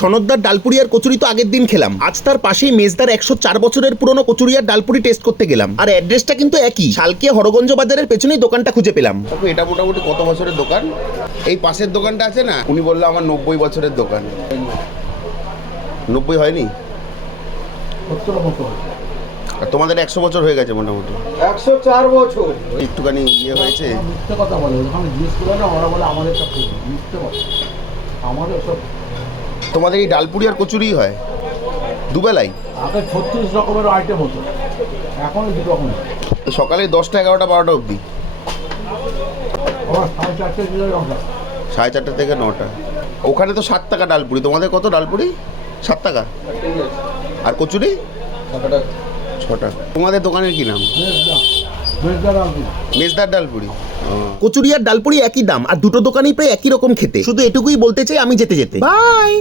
সনদদার ডালপুরি আর কচুরি তো আগের দিন খেলাম, আজ তার পাশেই মেজদার 104 বছরের পুরনো কচুরি আর ডালপুরি টেস্ট করতে গেলাম। আর অ্যাড্রেসটা কিন্তু একই, শালকিয়া হরগঞ্জ বাজারের পেছনেই দোকানটা খুঁজে পেলাম। এটা মোটামুটি কত বছরের দোকান? এই পাশের দোকানটা আছে না, উনি বললো আমার 90 বছরের দোকান। 90 হয়নি? আর তোমাদের 100 বছর হয়ে গেছে মোটামুটি। 104 বছর। একটুখানি ইয়ে হয়েছে। মিথ্যে কথা বলে, ওখানে জিজ্ঞেস করে না, ওরা বলে আমাদের সব মিথ্যে কথা, আমাদের সব। তোমাদের এই ডালপুরি আর কচুরি হয় দুবেলাই? আগে 36 রকমের আইটেম হতো, এখন 2 রকম। সকালে 10টা 11টা 12টা অবধি? আমার 4:30 দিনের লঙ্কা। 4:30 থেকে 9টা। ওখানে তো 7 টাকা ডালপুরি, তোমাদের কত ডালপুরি? 7 টাকা। আর কচুরি 6 টাকা। তোমাদের দোকানের কি নাম? মেজদার ডালপুরি। কচুরি আর ডালপুরি একই দাম, আর দুটো দোকানই প্রায় একই রকম খেতে। শুধু এটুকুই বলতে চাই আমি যেতে যেতে বাই।